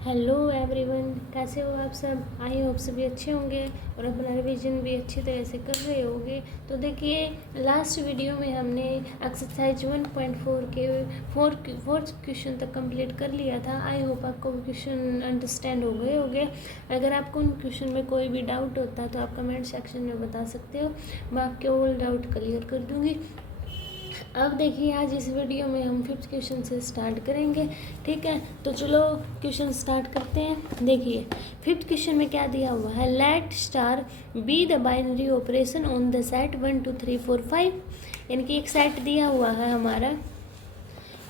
Hello everyone, कैसे हो आप सब। आई होप सभी अच्छे होंगे और अपना रिवीजन भी अच्छी तरह से कर रहे होंगे। तो देखिए, लास्ट वीडियो में हमने एक्सरसाइज 1.4 के फोर्थ क्वेश्चन तक कंप्लीट कर लिया था। आई होप आपको क्वेश्चन अंडरस्टैंड हो गए होंगे। अगर आपको उन क्वेश्चन में कोई भी डाउट होता है तो आप कमेंट सेक्शन में बता सकते हो, मैं आपके ऑल डाउट क्लियर कर दूँगी। अब देखिए, आज इस वीडियो में हम फिफ्थ क्वेश्चन से स्टार्ट करेंगे। ठीक है, तो चलो क्वेश्चन स्टार्ट करते हैं। देखिए, फिफ्थ क्वेश्चन में क्या दिया हुआ है। Let star be the binary operation on the set 1 2 3 4 5। यानी कि एक सेट दिया हुआ है हमारा,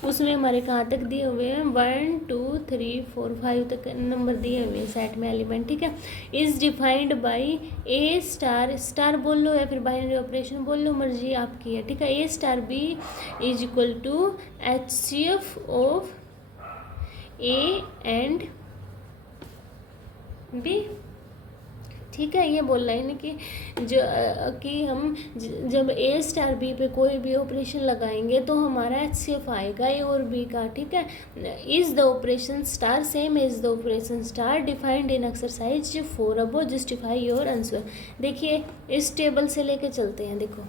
उसमें हमारे कहाँ तक दिए हुए हैं 1 2 3 4 5 तक नंबर दिए हुए हैं सेट में एलिमेंट। ठीक है, is defined by A star, star बोल लो या फिर बाइनरी ऑपरेशन बोल लो, मर्जी आपकी है। ठीक है, A star B is equal to HCF of A and B. ठीक है, ये बोल रहा है ना कि कि हम जब ए स्टार बी पे कोई भी ऑपरेशन लगाएंगे तो हमारा HCF आएगा ए और बी का। ठीक है, is the operation star same is the operation star defined in exercise 4 above, justify your answer. देखिए, इस टेबल से लेके चलते हैं। देखो,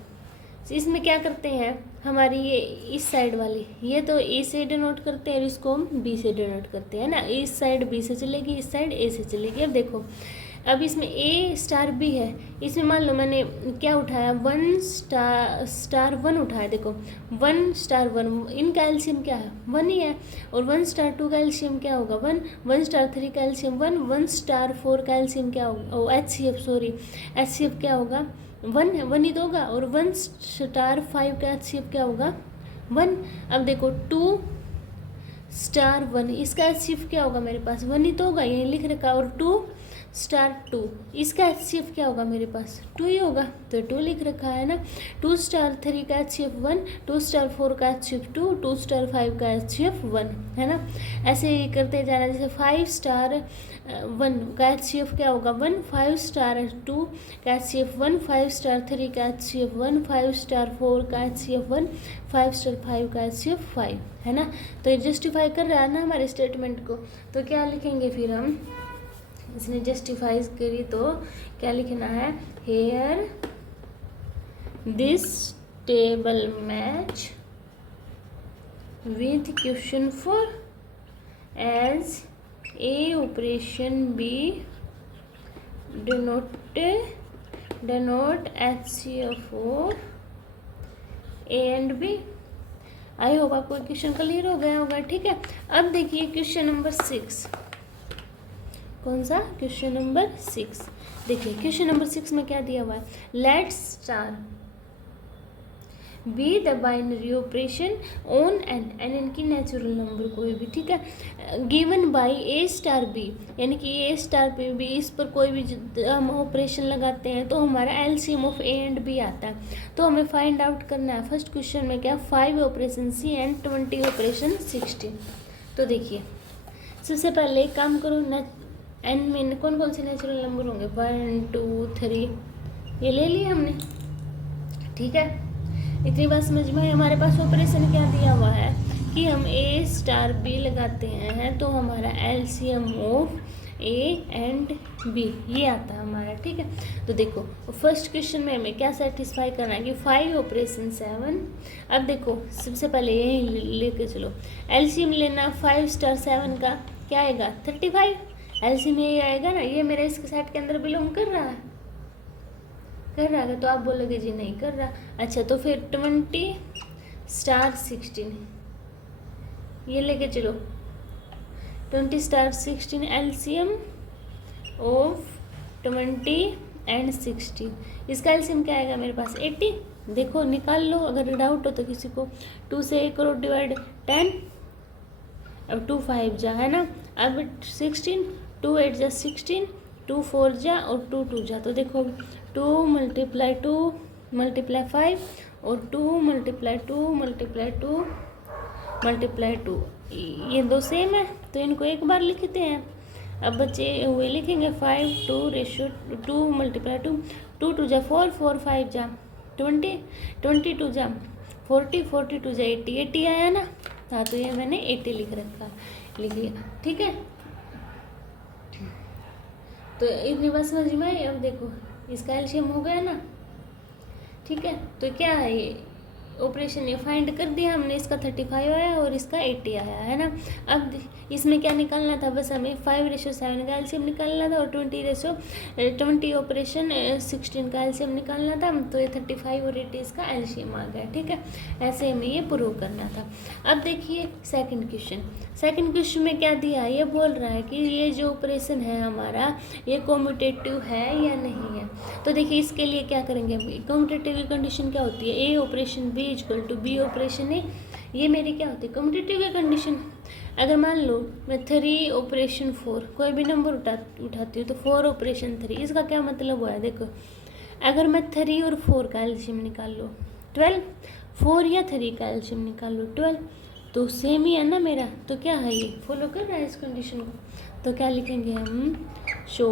इसमें क्या करते हैं, हमारी ये इस साइड वाली ये तो ए से डिनोट करते हैं और इसको हम बी से डिनोट करते हैं ना। इस साइड बी से चलेगी, इस साइड ए से चलेगी। अब देखो, अब इसमें ए स्टार बी है, इसमें मान लो मैंने क्या उठाया 1 स्टार 1 उठाया। देखो 1 स्टार 1, इनका एलसीएम क्या है 1 ही है। और 1 स्टार 2 का एलसीएम क्या होगा 1, 1 स्टार 3 का एलसीएम 1, 1 स्टार 4 का एलसीएम क्या होगा, HCF क्या होगा 1 ही तो होगा। और 1 स्टार 5 का HCF क्या होगा 1। अब देखो 2 स्टार 1, इसका HCF क्या होगा मेरे पास 1 ही तो होगा, यही लिख रखा। और 2 स्टार 2, इसका HCF क्या होगा मेरे पास 2 ही होगा, तो 2 लिख रखा है ना। 2 स्टार 3 का HCF 1, 2 स्टार 4 का HCF 2, 2 स्टार 5 का HCF 1, है ना। ऐसे ही करते जाना। जैसे 5 स्टार 1 का HCF क्या होगा 1, 5 स्टार 2 का HCF 1, 5 स्टार 3 का HCF 1, 5 स्टार 4 का HCF 1, 5 स्टार 5 का HCF 5, है ना। तो ये जस्टिफाई कर रहा है ना हमारे स्टेटमेंट को। तो क्या लिखेंगे फिर हम, इसने जस्टिफाई करी तो क्या लिखना है, here this table match with question 4 as a operation b denote HCF of A and b. I hope आपको क्वेश्चन क्लियर हो गया होगा। ठीक है, अब देखिए क्वेश्चन नंबर 6। कौन सा क्वेश्चन नंबर 6। देखिए क्वेश्चन नंबर 6 में क्या दिया हुआ है, let's star be the binary operation on N इनकी नेचुरल नंबर कोई भी। ठीक है, given by a star b, यानी कि ए स्टार पे भी इस पर कोई भी हम ऑपरेशन लगाते हैं तो हमारा LCM of A and b आता है। तो हमें फाइंड आउट करना है फर्स्ट क्वेश्चन में क्या 5 ऑपरेशन सी एंड 20 ऑपरेशन 16। तो देखिए, सबसे पहले एक काम करो, एन में कौन कौन से नेचुरल नंबर होंगे 1 2 3, ये ले लिए हमने। ठीक है, इतनी बात समझ में। हमारे पास ऑपरेशन क्या दिया हुआ है कि हम ए स्टार बी लगाते हैं तो हमारा LCM of A and b ये आता है हमारा। ठीक है, तो देखो फर्स्ट क्वेश्चन में हमें क्या सेटिस्फाई करना है कि 5 ऑपरेशन 7। अब देखो सबसे पहले ये लेके चलो, एलसीएम लेना 5 स्टार 7 का क्या आएगा 35, एलसीएम ये आएगा ना। ये मेरा इसके सेट के अंदर बिलोंग कर रहा है, कर रहा है, तो आप बोलोगे जी नहीं कर रहा। अच्छा, तो फिर 20 स्टार 16 ये लेके चलो, 20 स्टार 16 एलसीएम ऑफ 20 एंड 16, इसका एलसीएम क्या आएगा मेरे पास 80। देखो निकाल लो अगर डाउट हो तो किसी को। 2 से 1 करो डिवाइड 10, अब 2 5 जा, है ना। अब 16, 2 8 जा 16, 2 4 जा और 2 2 जा। तो देखो 2 × 2 × 5 और 2 × 2 × 2 × 2, ये दो सेम है तो इनको एक बार लिखते हैं। अब बच्चे हुए लिखेंगे 5 2 रेशो 2 × 2, 2 2 जा 4, 4 5 जा 20, 22 जा 40, 42 जा 80, 80 आया ना। हाँ, तो ये मैंने 80 लिख रखा, लिख लिया। ठीक है, तो इतनी बात समझ में आई। अब देखो इसका एलसीएम हो गया ना, ठीक है। तो क्या है ये ऑपरेशन ये फाइंड कर दिया हमने, इसका 35 आया और इसका 80 आया है ना। अब इसमें क्या निकालना था, बस हमें 5:7 का एलसीएम निकालना था और 20 ऑपरेशन 16 का एलसीएम निकालना था। तो ये 35 और 80 इसका एलसीएम आ गया, ठीक है। ऐसे हमें ये प्रूव करना था। अब देखिए सेकंड क्वेश्चन में क्या दिया, ये बोल रहा है कि ये जो ऑपरेशन है हमारा ये कॉम्यूटेटिव है या नहीं है। तो देखिए इसके लिए क्या करेंगे, कॉम्यूटेटिव की कंडीशन क्या होती है, ए operation B equal to B operation ए। ये मेरी क्या होती है कॉम्यूटेटिव की कंडीशन। अगर मान लो मैं 3 ऑपरेशन 4 कोई भी नंबर उठाती हूँ तो 4 ऑपरेशन 3, इसका क्या मतलब हुआ है, देखो अगर मैं 3 और 4 का एलसीएम निकाल लो 12, 4 या 3 का एलसीएम निकाल लो 12, तो सेम ही है ना मेरा। तो क्या है ये फॉलो कर रहा है इस कंडीशन को। तो क्या लिखेंगे हम, शो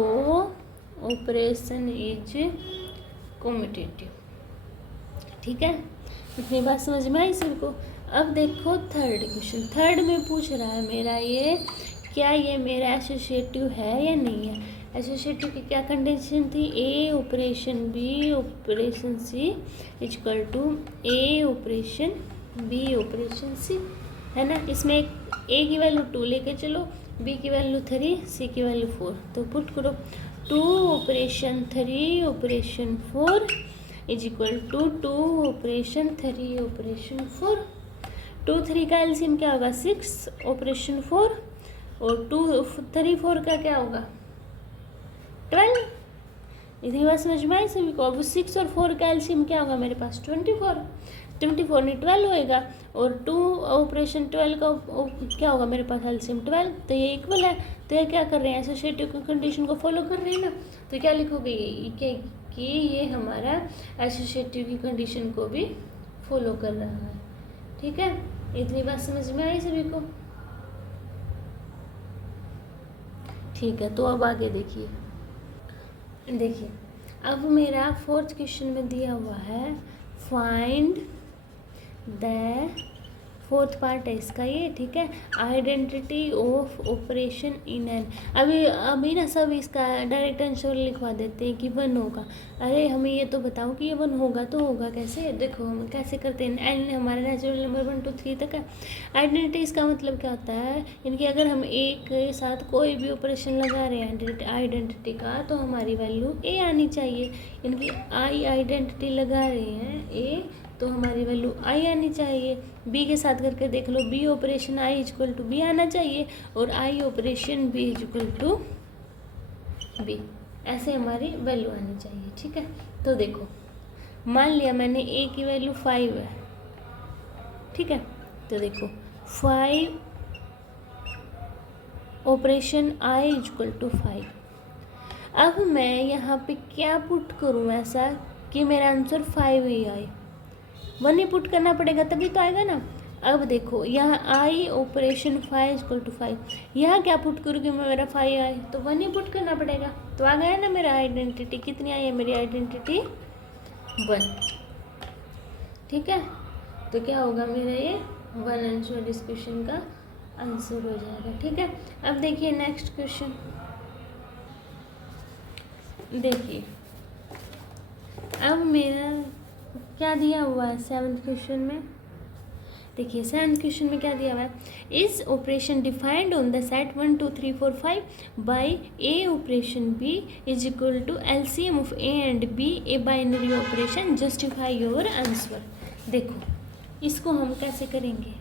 ऑपरेशन इज कॉम्यूटेटिव, ठीक है। इतनी बात समझ में आई सबको। अब देखो थर्ड में पूछ रहा है मेरा ये, क्या ये मेरा एसोसिएटिव है या नहीं है। एसोसिएटिव की क्या कंडीशन थी, A operation B operation C equal to A operation B operation C, है ना। इसमें ए की वैल्यू 2 लेके चलो, बी की वैल्यू 3, सी की वैल्यू 4, तो पुट करो 2 operation 3 operation 4 is equal to 2 operation 3 operation 4। 2 3 का एलसीएम क्या होगा 6 ऑपरेशन 4 और 2 3 4 का क्या होगा 12। इतनी बात समझ में आई सभी को। अब 6 और 4 का एलसीएम क्या होगा मेरे पास 24 नहीं 12 होएगा, और 2 ऑपरेशन 12 का क्या होगा मेरे पास एलसीएम 12, तो ये इक्वल है। तो ये क्या कर रहे हैं, एसोसिएटिव कंडीशन को फॉलो कर रहे हैं ना। तो क्या लिखोगे ये कि ये हमारा एसोसिएटिव की कंडीशन को भी फॉलो कर रहा है, ठीक है। इतनी बात समझ में आई सभी को, ठीक है। तो अब आगे देखिए अब मेरा 4th क्वेश्चन में दिया हुआ है फाइंड द 4th पार्ट है इसका ये, ठीक है। Identity of operation in an, अभी ना सब इसका डायरेक्ट आंसर लिखवा देते हैं कि 1 होगा। अरे हमें ये तो बताओ कि ये 1 होगा तो होगा कैसे। देखो हम कैसे करते हैं, एन हमारा नेचुरल नंबर 1 2 3 तक है। आइडेंटिटी इसका मतलब क्या होता है, इनकी अगर हम एक साथ कोई भी ऑपरेशन लगा रहे हैं आइडेंटिटी का तो हमारी वैल्यू ए आनी चाहिए। इनकी आई आइडेंटिटी लगा रहे हैं ए तो हमारी वैल्यू आई आनी चाहिए। बी के साथ करके देख लो, B operation I equal to B आना चाहिए और I operation B equal to B, ऐसे हमारी वैल्यू आनी चाहिए, ठीक है। तो देखो मान लिया मैंने ए की वैल्यू 5 है, ठीक है। तो देखो 5 ऑपरेशन आई इक्वल टू 5। अब मैं यहाँ पे क्या पुट करूँ ऐसा कि मेरा आंसर 5 ही आए, 1 ही पुट करना पड़ेगा तभी तो आएगा ना। अब देखो यहाँ आई ऑपरेशन 5 इक्वल टू 5, यहाँ क्या पुट करूँ कि मेरा 5 आए, तो 1 ही पुट करना पड़ेगा। तो आ गया ना मेरा आइडेंटिटी, कितनी आई है मेरी आइडेंटिटी 1, ठीक है। तो क्या होगा मेरा ये 1 आंसर इस क्वेश्चन का आंसर हो जाएगा, ठीक है। अब देखिए नेक्स्ट क्वेश्चन, देखिए अब मेरा क्या दिया हुआ है 7th क्वेश्चन में। देखिए 7th क्वेश्चन में क्या दिया हुआ है, is operation defined on the set 1 2 3 4 5 by a operation b is equal to LCM of A and b, a binary operation, justify your answer. देखो इसको हम कैसे करेंगे,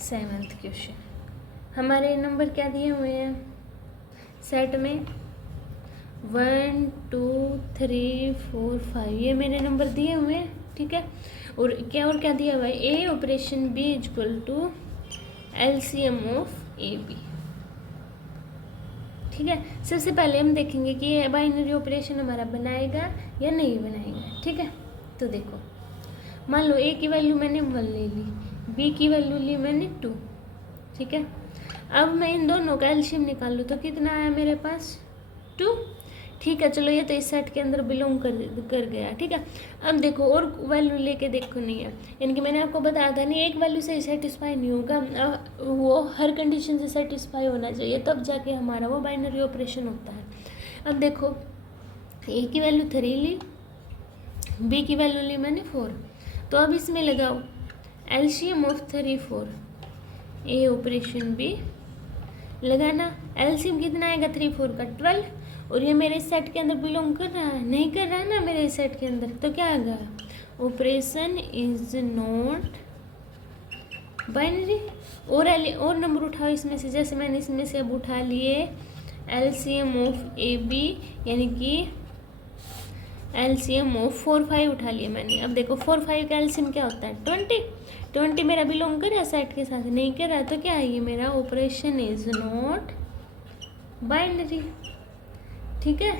7th क्वेश्चन हमारे नंबर क्या दिए हुए हैं सेट में 1 2 3 4 5, ये मेरे नंबर दिए हुए हैं, ठीक है। और क्या दिया हुआ है, ए operation B equal to LCM of A B, ठीक है। सबसे पहले हम देखेंगे कि ये बाइनरी ऑपरेशन हमारा बनाएगा या नहीं बनाएगा, ठीक है। तो देखो मान लो ए की वैल्यू मैंने 1 ले ली, बी की वैल्यू ली मैंने 2, ठीक है। अब मैं इन दोनों का एलसीएम निकाल लूँ तो कितना आया मेरे पास 2, ठीक है। चलो ये तो इस सेट के अंदर बिलोंग कर गया, ठीक है। अब देखो और वैल्यू लेके देखो नहीं है, इनकी मैंने आपको बताया था नहीं, एक वैल्यू से सेटिस्फाई नहीं होगा, वो हर कंडीशन से सेटिस्फाई होना चाहिए तब जाके हमारा वो बाइनरी ऑपरेशन होता है। अब देखो ए की वैल्यू 3 ली, बी की वैल्यू ली मैंने 4, तो अब इसमें लगाओ LCM of 3 4, a operation b लगाना। एलसीएम कितना आएगा 3 4 का 12, और ये मेरे सेट के अंदर बिलोंग कर रहा है, नहीं कर रहा है ना मेरे सेट के अंदर, तो क्या आएगा ऑपरेशन इज नॉट बाइनरी। और नंबर उठाओ इसमें से, जैसे मैंने इसमें से अब उठा लिए एलसीएम ऑफ ए बी, यानी कि एलसीएम ऑफ 4 5 उठा लिया मैंने। अब देखो 4 5 का एलसीएम क्या होता है 20 मेरा बिलोंग कर रहा है सेट के साथ, नहीं कर रहा है, तो क्या है ये मेरा ऑपरेशन इज नॉट बाइनरी। ठीक है,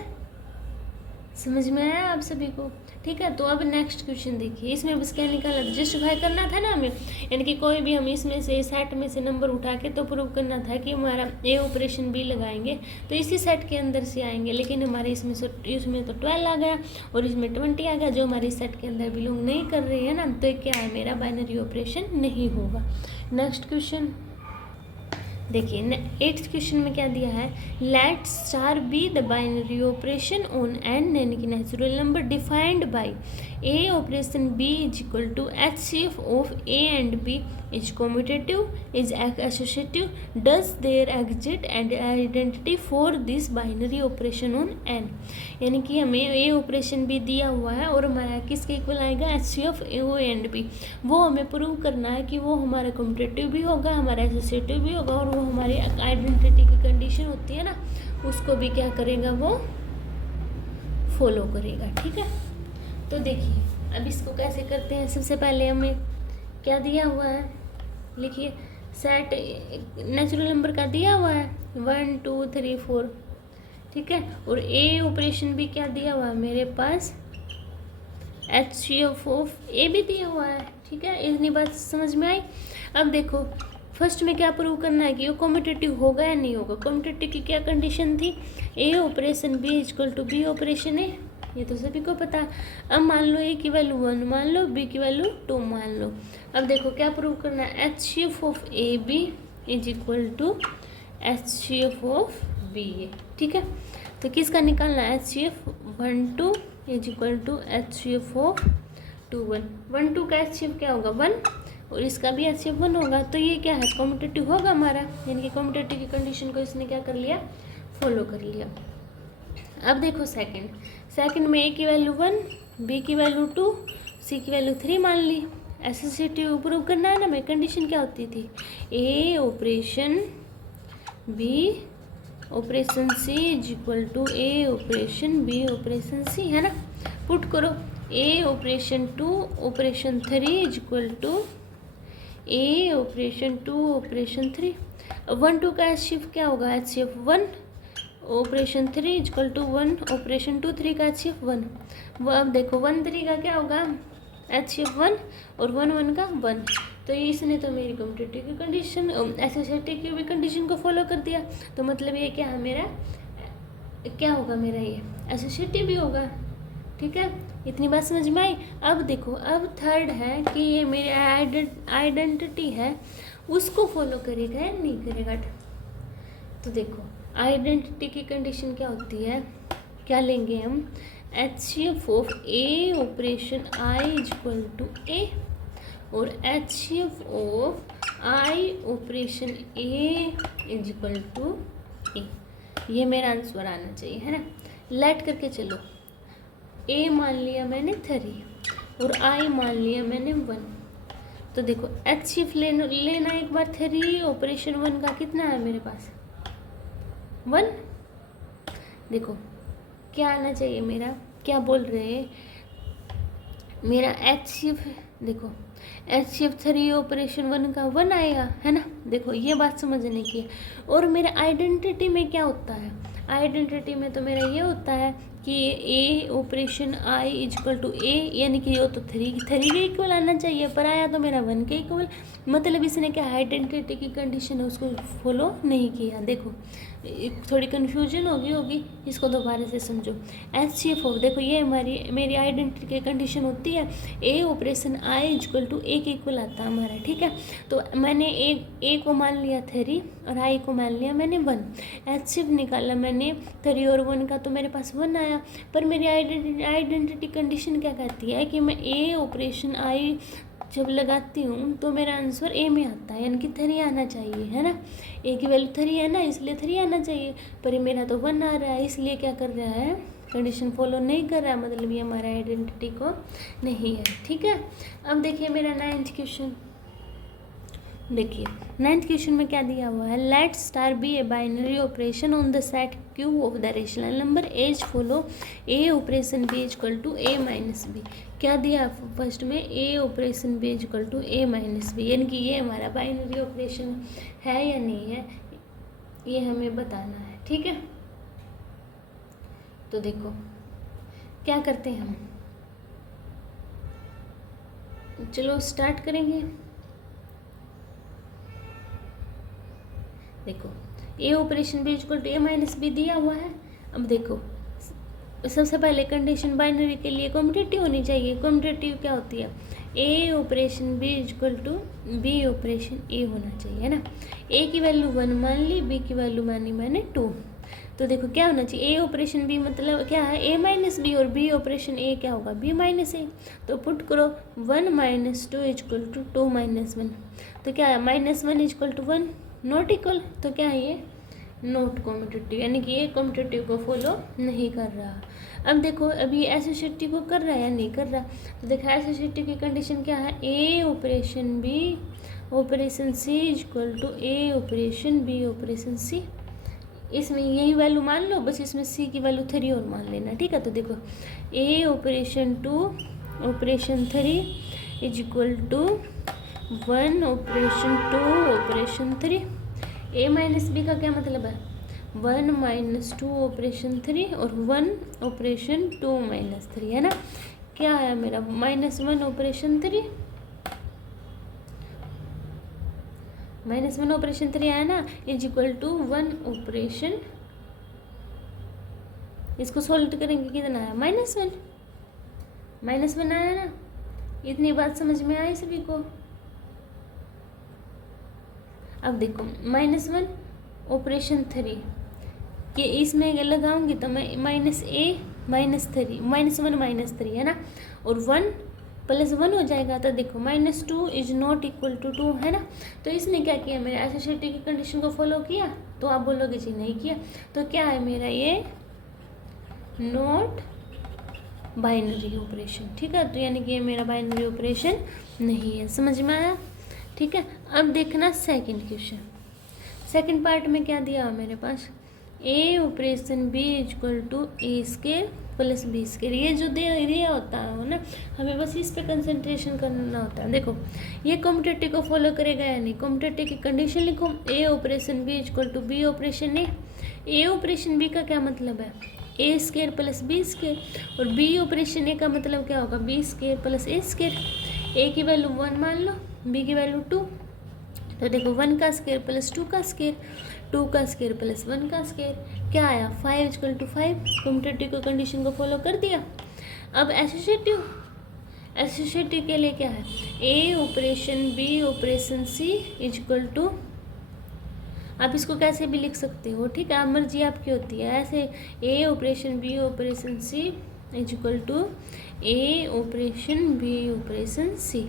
समझ में आया आप सभी को? ठीक है, तो अब नेक्स्ट क्वेश्चन देखिए, इसमें बस क्या निकाला, जस्टिफाई करना था ना हमें, यानी कि कोई भी हम इसमें से सेट में से नंबर उठा के तो प्रूव करना था कि हमारा ए ऑपरेशन बी लगाएंगे तो इसी सेट के अंदर से आएंगे, लेकिन हमारे इसमें तो 12 आ गया और इसमें 20 आ गया, जो हमारे सेट के अंदर बिलोंग नहीं कर रही है ना, तो क्या है मेरा बाइनरी ऑपरेशन नहीं होगा। नेक्स्ट क्वेश्चन देखिए, 8th क्वेश्चन में क्या दिया है, let star be the binary operation on N, यानी कि natural number defined by a operation b is equal to HCF of A and b is commutative, is associative, does there exit and identity for this binary operation on N. यानी कि हमें ए operation भी दिया हुआ है और हमारा किसके इक्वल आएगा HCF ओ एंड बी, वो हमें प्रूव करना है कि वो हमारा कॉम्यूटेटिव भी होगा, हमारा एसोसिएटिव भी होगा, और वो हमारी आइडेंटिटी की कंडीशन होती है ना, उसको भी क्या करेगा, वो फॉलो करेगा। ठीक है, तो देखिए अब इसको कैसे करते हैं। सबसे पहले हमें क्या दिया हुआ है, लिखिए सेट नेचुरल नंबर का दिया हुआ है 1 2 3 4, ठीक है, और ए ऑपरेशन भी क्या दिया हुआ है मेरे पास, HCF ऑफ ए भी दिया हुआ है। ठीक है, इतनी बात समझ में आई। अब देखो फर्स्ट में क्या प्रूव करना है कि वो कॉम्पिटिटिव होगा या नहीं होगा। कॉम्पिटिटिव की क्या कंडीशन थी, A operation B equal to B operation ए, ये तो सभी को पता है। अब मान लो ए की वैल्यू 1 मान लो, बी की वैल्यू 2 मान लो। अब देखो क्या प्रूव करना है, HCF of A B is equal to HCF of B A. ठीक है, तो किसका निकालना है, HCF 1 2 is equal to HCF of 2 1। 1 2 का HCF क्या होगा 1, और इसका भी HCF 1 होगा, तो ये क्या है कॉम्पिटिटिव होगा हमारा, यानी कि कॉम्पिटिटिव की कंडीशन को इसने क्या कर लिया, फॉलो कर लिया। अब देखो सेकंड में ए की वैल्यू 1, बी की वैल्यू 2, सी की वैल्यू 3 मान ली। एसोसिएटिव प्रूव करना है ना, मेरी कंडीशन क्या होती थी, A operation B operation C is equal to A operation B operation C, है ना। पुट करो A operation 2 operation 3 is equal to A operation 2 operation 3। 1 2 का HCF क्या होगा, HCF 1 operation 3 equal to 1 operation 2 3 का HCF 1। वो अब देखो 1 3 का क्या होगा HCF 1 और 1 1 का 1, तो ये इसने तो मेरी कॉम्पिटिटिव की कंडीशन एसोसिएटिव की भी कंडीशन को फॉलो कर दिया, तो मतलब ये क्या है मेरा, क्या होगा मेरा, ये एसोसिएटिव भी होगा। ठीक है, इतनी बात समझ में आई। अब देखो अब थर्ड है कि ये मेरी आइडेंटिटी है, उसको फॉलो करेगा या नहीं करेगा। तो देखो आइडेंटिटी की कंडीशन क्या होती है, क्या लेंगे हम, HCF of A operation I is equal to ए, और HCF of I operation A is equal to ए। ये मेरा आंसर आना चाहिए, है ना। लेट करके चलो, ए मान लिया मैंने 3 और आई मान लिया मैंने 1, तो देखो HCF लेना एक बार 3 ऑपरेशन 1 का कितना है मेरे पास 1। देखो क्या आना चाहिए मेरा, क्या बोल रहे हैं मेरा HCF, देखो HCF 3 ऑपरेशन 1 का 1 आएगा, है ना। देखो ये बात समझने की है। और मेरा आइडेंटिटी में क्या होता है, आइडेंटिटी में तो मेरा ये होता है कि ए operation I equal to a, यानी कि ये तो थ्री के इक्वल आना चाहिए, पर आया तो मेरा 1 के इक्वल। मतलब इसने क्या आइडेंटिटी की कंडीशन है उसको फॉलो नहीं किया। देखो थोड़ी कन्फ्यूजन होगी, इसको दोबारा से समझो। HCF ऑफ, देखो ये मेरी आइडेंटिटी की कंडीशन होती है, ए ऑपरेशन आई इजक्वल टू ए के इक्वल आता है हमारा, ठीक है। तो मैंने ए को मान लिया 3 और आई को मान लिया मैंने 1। HCF निकाला मैंने 3 और 1 का, तो मेरे पास 1 आया। पर मेरी आइडेंटिटी कंडीशन क्या कहती है कि मैं ए ऑपरेशन आई जब लगाती हूँ तो मेरा आंसर ए में आता है, यानी कि 3 आना चाहिए, है ना। ए की वैल्यू 3 है ना, इसलिए 3 आना चाहिए, पर ये मेरा तो 1 आ रहा है, इसलिए क्या कर रहा है, कंडीशन फॉलो नहीं कर रहा है, मतलब ये हमारा आइडेंटिटी को नहीं है, ठीक है। अब देखिए मेरा 9th क्वेश्चन, देखिए 9th क्वेश्चन में क्या दिया हुआ है, let star be a binary operation on the set Q of the rational number as follow A operation B equal to A minus B. क्या दिया फर्स्ट में, A operation B equal to A minus B, यानी कि ये हमारा binary operation है या नहीं है, ये हमें बताना है, ठीक है। तो देखो क्या करते हैं हम, चलो स्टार्ट करेंगे। देखो ए operation B equal to A minus B दिया हुआ है। अब देखो सबसे पहले कंडीशन बाइनरी के लिए कॉम्पिटिटिव होनी चाहिए। कॉम्पिटिटिव क्या होती है, ए operation B equal to B operation A होना चाहिए, है ना। ए की वैल्यू 1 मान ली, बी की वैल्यू मानी मैंने 2। तो देखो क्या होना चाहिए, ए ऑपरेशन बी मतलब क्या है, ए माइनस बी, और बी ऑपरेशन ए क्या होगा, बी माइनस ए। तो पुट करो 1 माइनस 2 इक्वल टू 2 माइनस 1। तो क्या है, -1 इक्वल टू 1 नॉट इक्वल, तो क्या है ये नॉट कॉम्पिटिटिव, यानी कि ये कॉम्पिटिटिव को फॉलो नहीं कर रहा। अब देखो अभी एसोसिएटिव को कर रहा है या नहीं कर रहा। तो देखो एसोसिएटिव की कंडीशन क्या है, ए operation B operation C equal to A operation B operation C. इसमें यही वैल्यू मान लो, बस इसमें सी की वैल्यू 3 और मान लेना, ठीक है। तो देखो ए operation 2 operation 3 is equal to 1 operation 2 operation 3। A minus B का क्या मतलब है, 1 माइनस 2 ऑपरेशन 3 और 1 ऑपरेशन 2 माइनस 3, है ना। क्या आया मेरा, -1 ऑपरेशन 3, -1 ऑपरेशन 3 आया ना, इज इक्वल टू 1 ऑपरेशन, इसको सॉल्व करेंगे कितना आया, -1 आया ना। इतनी बात समझ में आई सभी को। अब देखो -1 ऑपरेशन 3 कि इसमें लगाऊंगी तो मैं -a -3 -1 -3 है ना, और 1 + 1 हो जाएगा। तो देखो -2 इज नॉट इक्वल टू 2, है ना। तो इसने क्या किया, मेरे एसोसिएटिव की कंडीशन को फॉलो किया। तो आप बोलोगे जी नहीं किया, तो क्या है मेरा ये नॉट बाइनरी ऑपरेशन, ठीक है। तो यानी कि ये मेरा बाइनरी ऑपरेशन नहीं है, समझ में आया, ठीक है। अब देखना सेकंड क्वेश्चन, सेकंड पार्ट में क्या दिया मेरे पास, ए operation B equal to A square plus B square. ये जो दिया होता है ना, हमें बस इस पे कंसंट्रेशन करना होता है। देखो ये कॉम्पिटिटिव को फॉलो करेगा या नहीं, कॉम्पिटिटिव की कंडीशन लिखो, A operation B equal to B operation A. A operation B का क्या मतलब है, A square plus B square, और बी ऑपरेशन ए का मतलब क्या होगा, B square plus A square. A की वैल्यू 1 मान लो, बी की वैल्यू 2। तो देखो 1 का स्क्वायर प्लस 2 का स्क्वायर, 2 का स्क्वायर प्लस 1 का स्क्वायर, क्या आया 5 इक्वल टू 5। कॉम्पिटिटिव को कंडीशन को फॉलो कर दिया। अब एसोसिएटिव के लिए क्या है, ए operation B operation C equal to, आप इसको कैसे भी लिख सकते हो, ठीक है, मर्जी आपकी होती है। ऐसे A operation B operation C equal to A operation B operation C.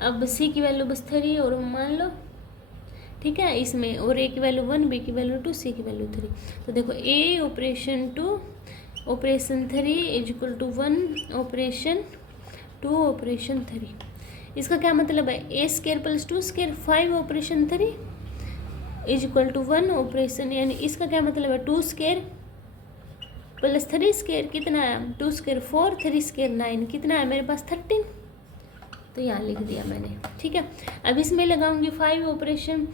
अब सी की वैल्यू बस 3 और मान लो, ठीक है, इसमें, और ए की वैल्यू 1, बी की वैल्यू 2, सी की वैल्यू 3। तो देखो ए operation 2 operation 3 equal to 1 operation 2 operation 3। इसका क्या मतलब है, A square plus 2 square 5 operation 3 equal to 1 operation, यानी इसका क्या मतलब है 2 स्क्वायर प्लस 3 स्क्वायर कितना है, 2 स्क्वायर 4, 3 स्क्वायर 9, कितना है मेरे पास 13। तो यहाँ लिख दिया मैंने, ठीक है। अब इसमें लगाऊंगी 5 ऑपरेशन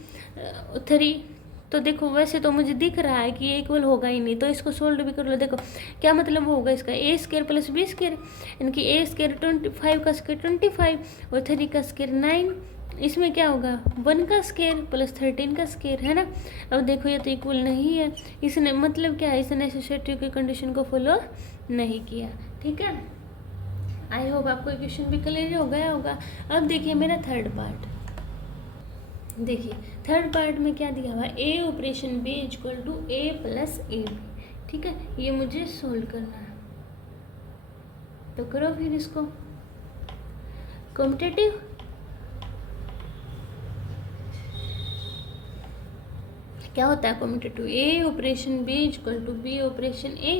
3, तो देखो वैसे तो मुझे दिख रहा है कि ये इक्वल होगा ही नहीं, तो इसको सोल्व भी कर लो। देखो क्या मतलब होगा इसका, ए स्क्वायर प्लस बी स्क्वायर, यानी कि ए स्क्वायर 25 का स्क्वायर 25 और 3 का स्क्वायर 9। इसमें क्या होगा 1 का स्क्वायर प्लस 13 का स्क्वायर, है ना। अब देखो ये तो इक्वल नहीं है, इसने मतलब क्या है, इसने एसोसिएटिव की कंडीशन को फॉलो नहीं किया। ठीक है, आई होप आपको क्वेश्चन भी क्लियर हो गया होगा। अब देखिए मेरा थर्ड पार्ट, देखिए थर्ड पार्ट में क्या दिया हुआ है, ए operation B equal to A plus A B. ठीक है, ये मुझे सोल्व करना है, तो करो फिर इसको। कॉम्पिटेटिव क्या होता है competitive, A operation B equal to B operation A,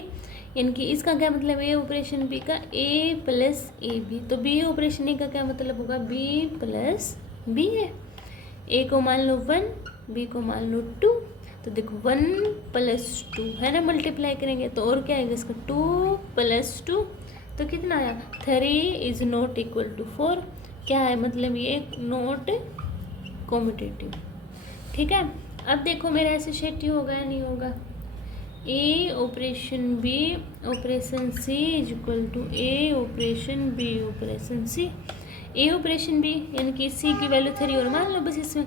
यानी कि इसका क्या मतलब, ए ऑपरेशन बी का ए प्लस ए बी, तो बी ऑपरेशन ए का क्या मतलब होगा, बी प्लस बी है। ए को मान लो 1, बी को मान लो 2, तो देखो 1 प्लस 2 है ना, मल्टीप्लाई करेंगे तो और क्या आएगा इसका 2 प्लस 2, तो कितना आया 3 इज नॉट इक्वल टू 4। क्या है मतलब ये नॉट कॉम्पिटेटिव। ठीक है, अब देखो मेरा एसोसिएटिव होगा या नहीं होगा, A operation B operation C is equal to A operation B operation C. A operation B यानी कि सी की वैल्यू 3 और मान लो बस इसमें,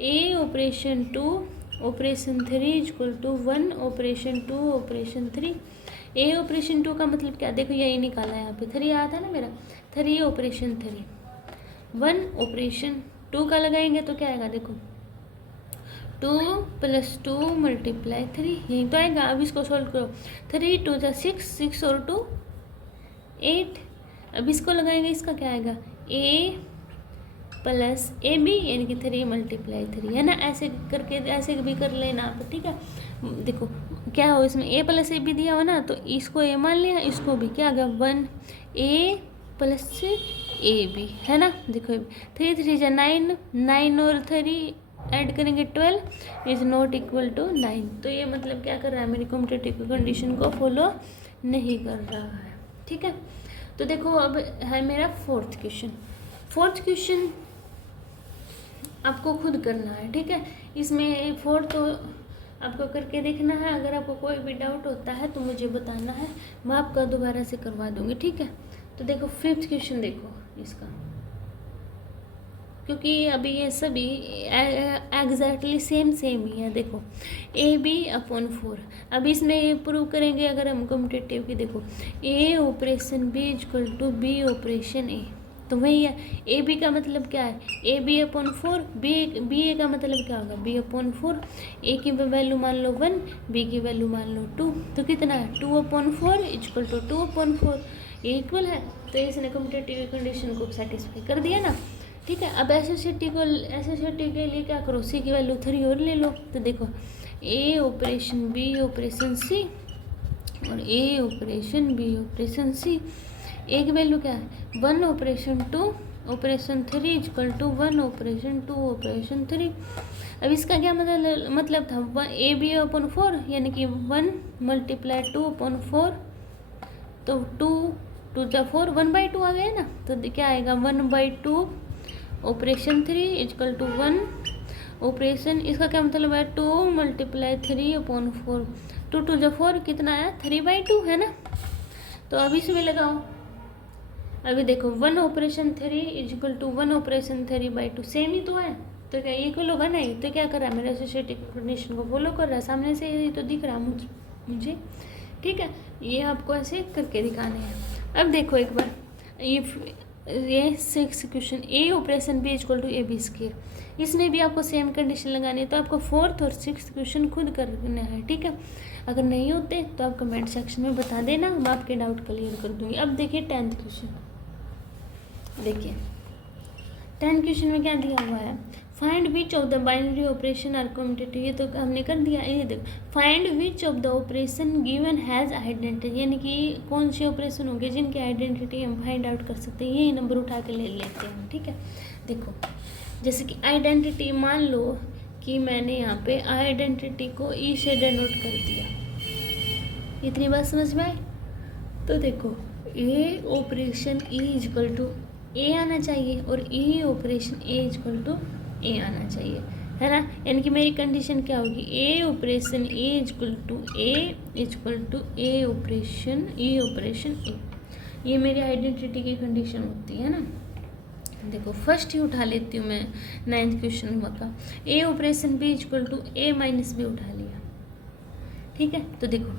A operation 2 operation 3 is equal to 1 operation 2 operation 3। A operation 2 का मतलब क्या, देखो यही निकाला है यहाँ पे, 3 आया था ना मेरा, 3 ऑपरेशन 3, 1 ऑपरेशन 2 का लगाएंगे तो क्या आएगा, देखो 2 प्लस 2 मल्टीप्लाई 3, यही तो आएगा। अब इसको सोल्व करो, 3 2 जा 6, 6 और 2 8। अब इसको लगाएंगे, इसका क्या आएगा ए प्लस ए बी, यानी कि 3 मल्टीप्लाई 3, है ना। ऐसे करके ऐसे भी कर लेना आप। ठीक है, देखो क्या हो इसमें ए प्लस ए बी दिया हो ना, तो इसको ए मान लिया, इसको भी क्या आ गया 1 ए प्लस ए बी, है ना। देखो 3 3 जा 9, 9 और 3 ऐड करेंगे 12 इज नॉट इक्वल टू 9। तो ये मतलब क्या कर रहा है, मेरी कॉम्पिटेटिव कंडीशन को फॉलो नहीं कर रहा है। ठीक है, तो देखो अब है मेरा फोर्थ क्वेश्चन। फोर्थ क्वेश्चन आपको खुद करना है। ठीक है, इसमें फोर्थ तो आपको करके देखना है। अगर आपको कोई भी डाउट होता है तो मुझे बताना है, मैं आपका दोबारा से करवा दूंगी। ठीक है, तो देखो फिफ्थ क्वेश्चन देखो इसका, क्योंकि अभी ये सभी एग्जैक्टली सेम ही है। देखो ए बी अपॉन 4, अब इसमें प्रूव करेंगे अगर हम कॉम्पिटेटिव की। देखो ए operation B equal to B operation ए, तो वही है। ए बी का मतलब क्या है, ए बी अपॉन 4, बी ए का मतलब क्या होगा बी अपॉन 4। ए की वैल्यू मान लो 1, बी की वैल्यू मान लो 2, तो कितना है 2 अपॉन 4 इक्वल टू 2 अपॉन 4, ये इक्वल है। तो इसने कॉम्पिटेटिव कंडीशन को सेटिस्फाई कर दिया ना। ठीक है, अब एसोसिएटिव के लिए क्या करो, सी की वैल्यू 3 और ले लो। तो देखो ए ऑपरेशन बी ऑपरेशन सी और ए operation B operation C, a की वैल्यू क्या है 1 operation 2 operation 3 equal to 1 operation 2 operation 3। अब इसका क्या मतलब था, ए बी अपॉन 4 यानी कि 1 मल्टीप्लाई 2 अपॉन 4, तो 2 2 जा 4, 1/2 आ गया ना। तो क्या आएगा 1/2 ऑपरेशन 3 इक्वल टू 1 ऑपरेशन, इसका क्या मतलब है 2 मल्टीप्लाई 3 अपॉन 4, 2 2 जा 4, कितना आया 3/2, है ना। तो अब इसमें लगाओ, अभी देखो 1 operation 3 equal to 1 operation 3/2, same ही तो है, तो क्या इक्वल होगा नहीं। तो क्या कर रहा है, मेरा एसोसिएटिव कंडीशन को फॉलो कर रहा है, सामने से ही तो दिख रहा है मुझे। ठीक है, ये आपको ऐसे करके दिखाने हैं। अब देखो एक बार ये 6 question, a operation B equal to A B square, इसमें भी आपको सेम कंडीशन लगानी है। तो आपको 4th और 6th क्वेश्चन खुद करना है। ठीक है, अगर नहीं होते तो आप कमेंट सेक्शन में बता देना, मैं आपके डाउट क्लियर कर दूंगी। अब देखिए 10th क्वेश्चन, देखिए 10th क्वेश्चन में क्या दिया हुआ है, find which of the binary operation are commutative, ये तो हमने कर दिया। ये देखो find which of the operation given has identity, यानी कि कौन से ऑपरेशन होंगे जिनकी आइडेंटिटी हम फाइंड आउट कर सकते हैं, यही नंबर उठा के ले लेते हैं। ठीक है, देखो जैसे कि आइडेंटिटी, मान लो कि मैंने यहाँ पे आइडेंटिटी को ई से डिनोट कर दिया, इतनी बात समझ में आई। तो देखो ए ऑपरेशन ई इक्वल टू ए आना चाहिए और ई ऑपरेशन ए इक्वल टू ए आना चाहिए। है ना। यानी कि मेरी कंडीशन क्या होगी, A operation A is equal to A operation ए। ये मेरी आइडेंटिटी की कंडीशन होती है ना। देखो फर्स्ट ही उठा लेती हूँ मैं 9th क्वेश्चन हुआ का, A operation B is equal to A minus B उठा लिया, ठीक है। तो देखो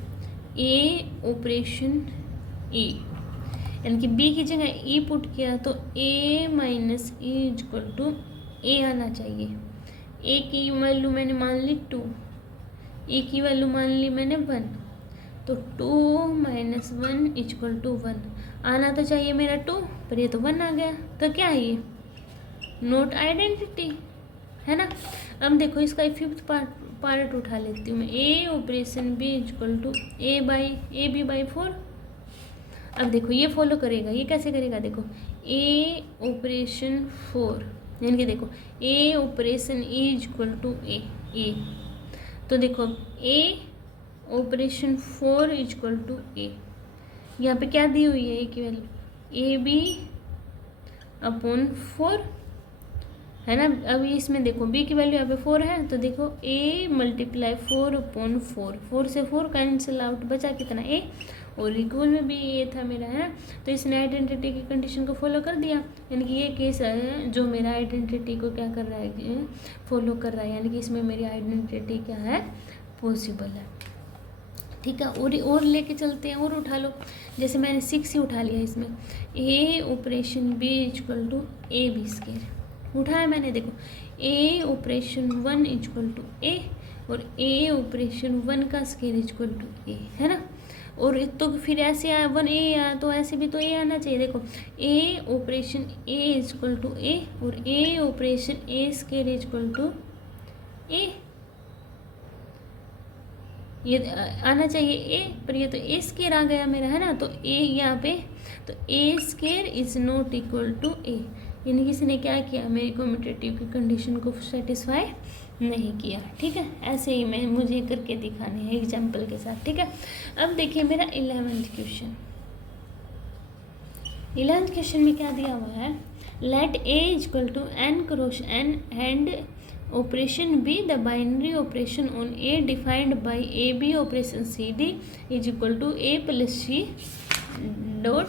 ए ऑपरेशन ई, यानी कि बी की जगह ई पुट किया तो ए माइनस ई इजक्वल टू ए आना चाहिए। ए की वैल्यू मैंने मान ली 2, ए की वैल्यू मान ली मैंने 1, तो 2 माइनस 1 इजक्वल टू 1 आना तो चाहिए मेरा 2, पर ये तो 1 आ गया, तो क्या है ये, नोट आइडेंटिटी, है ना। अब देखो इसका फिफ्थ पार्ट उठा लेती हूँ मैं, A operation B is equal to A B by 4। अब देखो ये फॉलो करेगा, ये कैसे करेगा, देखो ए ऑपरेशन 4, यानी कि देखो ए ऑपरेशन ए इजक्वल टू ए, तो देखो ए ऑपरेशन 4 इजक्वल टू ए, यहाँ पे क्या दी हुई है ए की वैल्यू, ए बी अपॉन 4, है ना। अभी इसमें देखो बी की वैल्यू यहाँ पे 4 है, तो देखो ए मल्टीप्लाई 4 अपॉन 4 से 4 कैंसिल आउट, बचा कितना ए, और इक्वल में भी ये था मेरा, है ना। तो इसने आइडेंटिटी की कंडीशन को फॉलो कर दिया, यानी कि ये केस है जो मेरा आइडेंटिटी को क्या कर रहा है, फॉलो कर रहा है, यानी कि इसमें मेरी आइडेंटिटी क्या है, पॉसिबल है, ठीक है। और लेके चलते हैं, और उठा लो, जैसे मैंने 6 ही उठा लिया इसमें, A operation B is equal to A B square उठाया मैंने, देखो ए ऑपरेशन 1 इजक्वल टू ए, और ए ऑपरेशन 1 का स्क्वायर इजक्वल टू ए, है ना। और तो फिर ऐसे आया 1 ए आया, तो ऐसे भी तो ए आना चाहिए, देखो ए ऑपरेशन ए इजक्वल टू ए, और ए operation a square is equal to ए, ये आना चाहिए ए, पर ये तो ए स्क्वायर आ गया मेरा, है ना। तो ए यहाँ पे, तो a square is not equal to a, यानी किसी ने क्या किया, मेरी कम्यूटेटिव की कंडीशन को सेटिस्फाई नहीं किया, ठीक है। ऐसे ही मैं मुझे करके दिखाने हैं एग्जाम्पल के साथ, ठीक है। अब देखिए मेरा 11th क्वेश्चन, 11th क्वेश्चन में क्या दिया हुआ है, let a is equal to N cross N and operation b the binary operation on a defined by a b operation c d is equal to A plus c dot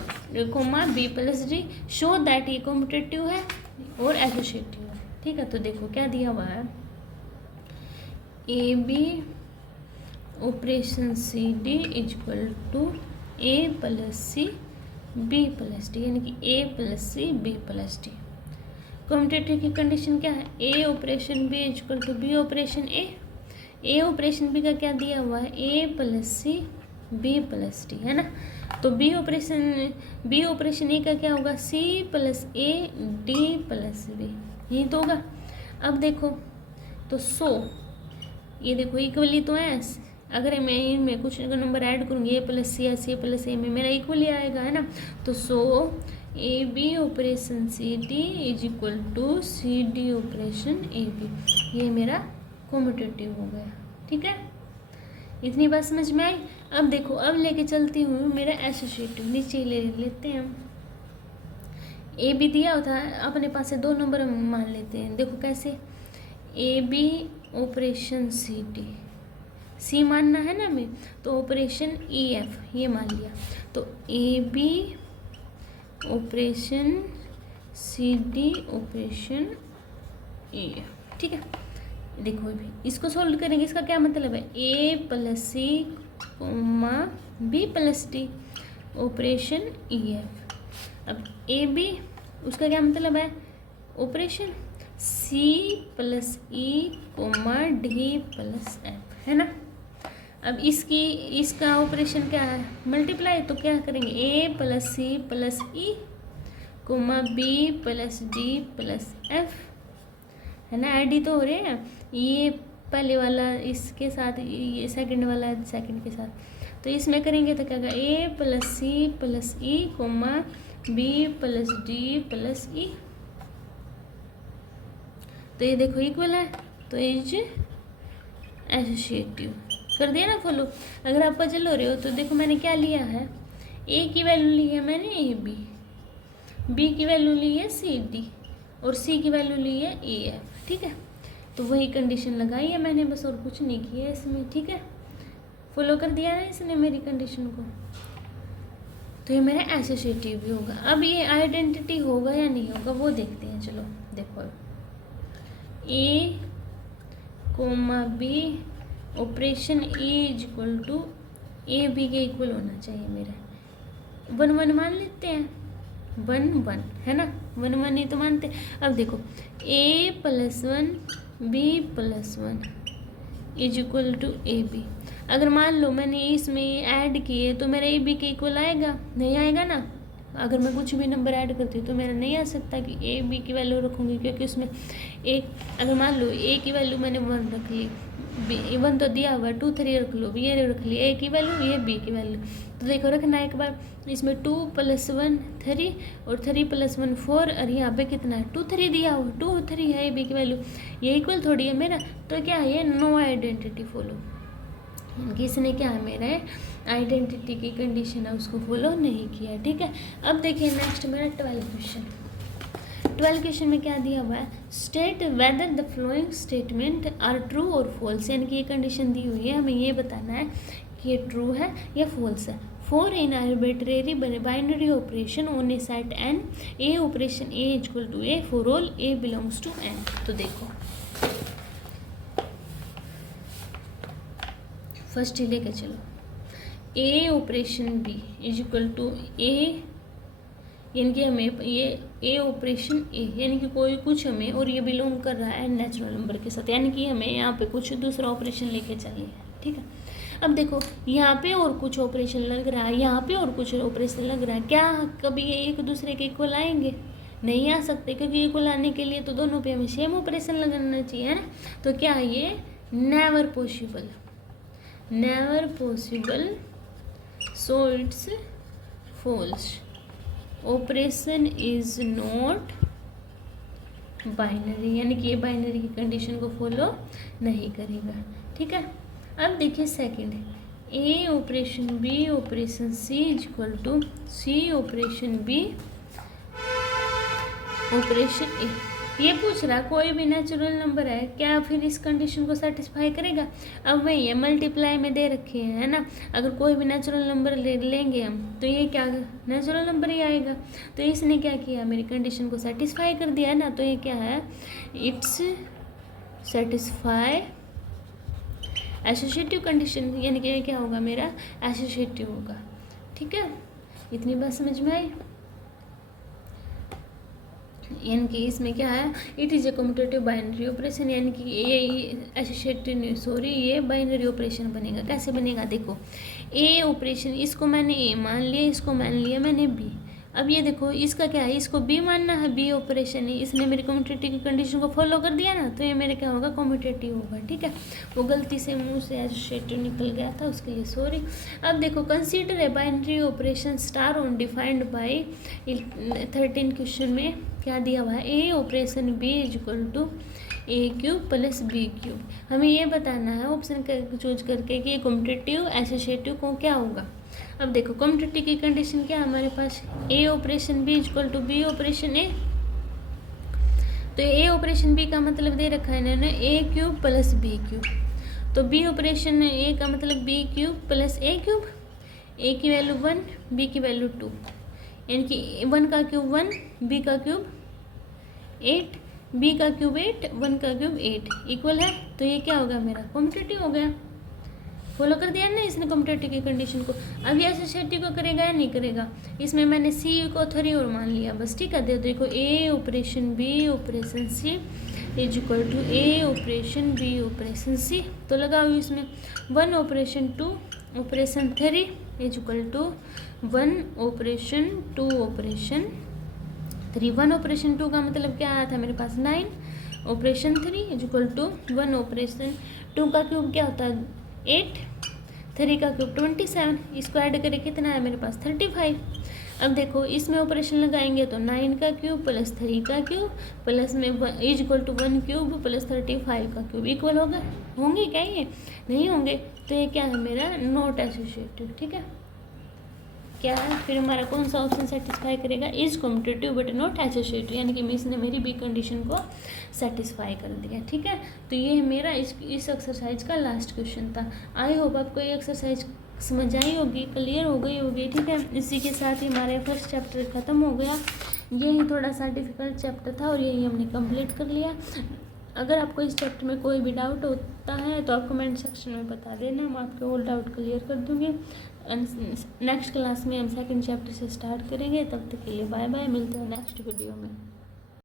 comma b plus d, show that ये competitive है और associative है, ठीक है। तो देखो क्या दिया हुआ है, ए b operation c d is equal to A plus c b plus d, यानी कि a plus c b plus d. Commutative की कंडीशन क्या है, ए operation B is equal to B operation a operation B का क्या दिया हुआ है, a plus c b plus d, है ना। तो बी ऑपरेशन ए का क्या होगा, c plus a d plus b, यही तो होगा। अब देखो तो ये देखो इक्वली तो है, अगर मैं इनमें कुछ अगर नंबर ऐड करूँगी ए प्लस सी या सी प्लस ए में मेरा इक्वली आएगा, है ना। तो a b operation c d is equal to c d operation a b, ये मेरा कॉम्पिटेटिव हो गया, ठीक है। इतनी बात समझ में आई। अब देखो अब लेके चलती हूँ मेरा एसोसिएटिव, नीचे ले लेते हैं हम। ए बी दिया होता है, अपने पास से 2 नंबर हम मान लेते हैं, देखो कैसे, a b operation c d, c मानना है ना हमें, तो ऑपरेशन ई एफ ये मान लिया, तो a b operation c d operation a, ठीक है। देखो भी इसको सोल्व करेंगे, इसका क्या मतलब है, a plus c comma b plus d operation e f. अब ए बी उसका क्या मतलब है, operation c plus e comma d plus f, है ना। अब इसका ऑपरेशन क्या है, मल्टीप्लाई, तो क्या करेंगे, a plus c plus e comma b plus d plus f, है ना। ऐड ही तो हो रहे हैं, ये पहले वाला इसके साथ, ये सेकंड वाला सेकंड के साथ, तो इसमें करेंगे तो क्या होगा, a plus c plus e comma b plus d plus e, तो ये देखो इक्वल है, तो इज एसोसिएटिव, कर दिया ना फॉलो। अगर आप पजल हो रहे हो तो देखो मैंने क्या लिया है, ए की वैल्यू ली है मैंने ए बी, बी की वैल्यू ली है सी डी, और सी की वैल्यू ली है ए एफ, ठीक है। तो वही कंडीशन लगाई है मैंने बस, और कुछ नहीं किया इसमें, ठीक है। फॉलो कर दिया ना इसने मेरी कंडीशन को, तो ये मेरा एसोसिएटिव भी होगा। अब ये आइडेंटिटी होगा या नहीं होगा वो देखते हैं। चलो देखो, a comma b operation A is equal to A b के इक्वल होना चाहिए मेरा। 1 1 मान लेते हैं, 1 1 है ना, 1 1 ही तो मानते। अब देखो a + 1 b + 1 is equal to A b. अगर मान लो मैंने इसमें ऐड किए तो मेरा ए बी के इक्वल आएगा? नहीं आएगा ना। अगर मैं कुछ भी नंबर ऐड करती हूँ तो मेरा नहीं आ सकता कि ए बी की वैल्यू रखूँगी, क्योंकि उसमें एक, अगर मान लो ए की वैल्यू मैंने 1 रख ली, बी 1 तो दिया हुआ, 2 3 रख लो, ये रख ली ए की वैल्यू, ये बी की वैल्यू। तो देखो रखना एक बार, इसमें 2 + 1 3 और 3 + 1 4, और यहाँ पे कितना है 2 3 दिया हुआ, 2 3 है ए बी की वैल्यू, ये इक्वल थोड़ी है मेरा। तो क्या है ये नो आइडेंटिटी फॉलो, किसने क्या है मेरा आइडेंटिटी की कंडीशन है उसको फॉलो नहीं किया, ठीक है। अब देखिए नेक्स्ट मेरा 12 क्वेश्चन। 12 क्वेश्चन में क्या दिया हुआ है, state whether the flowing statement are true और फॉल्स, यानी कि ये कंडीशन दी हुई है, हमें ये बताना है कि ये ट्रू है या फॉल्स है। For in arbitrary binary operation on a set n, a operation A is equal to a for all a belongs to n. तो देखो फर्स्ट ही लेके चलो, a operation b is equal to a, यानी कि हमें ये ए ऑपरेशन ए, यानी कि कोई कुछ हमें, और ये बिलोंग कर रहा है नेचुरल नंबर के साथ, यानी कि हमें यहाँ पे कुछ दूसरा ऑपरेशन लेके चलिए, ठीक है। अब देखो यहाँ पे और कुछ ऑपरेशन लग रहा है, यहाँ पे और कुछ ऑपरेशन लग रहा है, क्या कभी ये एक दूसरे के इक्वल आएंगे? नहीं आ सकते, क्योंकि इक्वल आने के लिए तो दोनों पे हमें सेम ऑपरेशन लगाना चाहिए, है ना। तो क्या ये never possible, never possible, so it's false, operation is not binary, यानी कि ये बाइनरी की कंडीशन को फॉलो नहीं करेगा, ठीक है। अब देखिए second, a operation B operation C is equal to c operation B operation ए। ये पूछ रहा कोई भी नेचुरल नंबर है क्या फिर इस कंडीशन को सेटिस्फाई करेगा? अब वही है, मल्टीप्लाई में दे रखे हैं, है ना। अगर कोई भी नेचुरल नंबर लेंगे हम तो ये क्या नेचुरल नंबर ही आएगा। तो इसने क्या किया, मेरी कंडीशन को सेटिस्फाई कर दिया है ना। तो ये क्या है, इट्स सेटिस्फाई एसोसिएटिव कंडीशन, यानी कि क्या होगा मेरा एसोसिएटिव होगा, ठीक है। इतनी बात समझ में आई। यानी कि इसमें क्या है, it is a commutative binary operation, यानी कि ये एसोसिएटिव सॉरी ये बाइनरी ऑपरेशन बनेगा। कैसे बनेगा, देखो ए ऑपरेशन, इसको मैंने ए मान लिया, इसको मान लिया मैंने बी। अब ये देखो इसका क्या है, इसको बी मानना है, बी ऑपरेशन है, इसने मेरी कम्यूटेटिव की कंडीशन को फॉलो कर दिया ना, तो ये मेरे क्या होगा कम्यूटेटिव होगा, ठीक है। वो गलती से मुंह से एसोसिएटिव निकल गया था, उसके लिए सॉरी। अब देखो consider a binary operation star on defined by 13 question में क्या दिया हुआ है, ए operation b is equal to a cube plus b cube. हमें ये बताना है ऑप्शन चूज करके कि कम्यूटेटिव एसोसिएटिव को क्या होगा। अब देखो कम्यूटेटिव की कंडीशन क्या है हमारे पास, ए operation b is equal to B operation ए। तो ए ऑपरेशन बी का मतलब दे रखा है इन्होंने ए क्यूब प्लस बी क्यूब, तो बी ऑपरेशन ए का मतलब बी क्यूब प्लस ए क्यूब। ए की वैल्यू 1, बी की वैल्यू 2, यानी कि 1 का क्यूब 1, बी का क्यूब 8, बी का क्यूब 8, 1 का क्यूब 8 इक्वल है। तो ये क्या होगा मेरा कम्यूटेटिव हो गया। फॉलो कर दिया ना इसने कम्यूटेटिव की कंडीशन को। अब ये एसोसिएटिव को करेगा या नहीं करेगा, इसमें मैंने सी को 3 और मान लिया बस, ठीक है। देखो ए operation B operation C is equal to A operation B operation c. तो लगाओ इसमें 1 operation 2 operation 3 is equal to 1 operation 2 operation 3। 1 operation 2 का मतलब क्या आया था मेरे पास 9 operation 3 is equal to 1 operation 2 का क्यूब क्या होता है 8, 3 का क्यूब 27, इसको ऐड करके कितना है मेरे पास 35। अब देखो इसमें ऑपरेशन लगाएंगे तो 9 का क्यूब प्लस 3 का क्यूब प्लस में is equal to 1 cube plus 35 का क्यूब इक्वल होगा, होंगे क्या ये नहीं होंगे। तो ये क्या है मेरा नॉट एसोसिएटिव, ठीक है। क्या है, फिर हमारा कौन सा ऑप्शन सेटिस्फाई करेगा, is competitive but not associative, यानी कि इसने मेरी बी कंडीशन को सेटिस्फाई कर दिया। ठीक है, तो ये मेरा इस एक्सरसाइज का लास्ट क्वेश्चन था। आई होप आपको ये एक्सरसाइज समझ आई होगी, क्लियर हो गई होगी। ठीक है, इसी के साथ ही हमारे फर्स्ट चैप्टर ख़त्म हो गया। यही थोड़ा सा डिफ़िकल्ट चैप्टर था और यही हमने कंप्लीट कर लिया। अगर आपको इस चैप्टर में कोई भी डाउट होता है तो आप कमेंट सेक्शन में बता देना, मैं आपके ऑल डाउट क्लियर कर दूँगी। नेक्स्ट क्लास में हम सेकंड चैप्टर से स्टार्ट करेंगे। तब तक के लिए बाय बाय, मिलते हैं नेक्स्ट वीडियो में।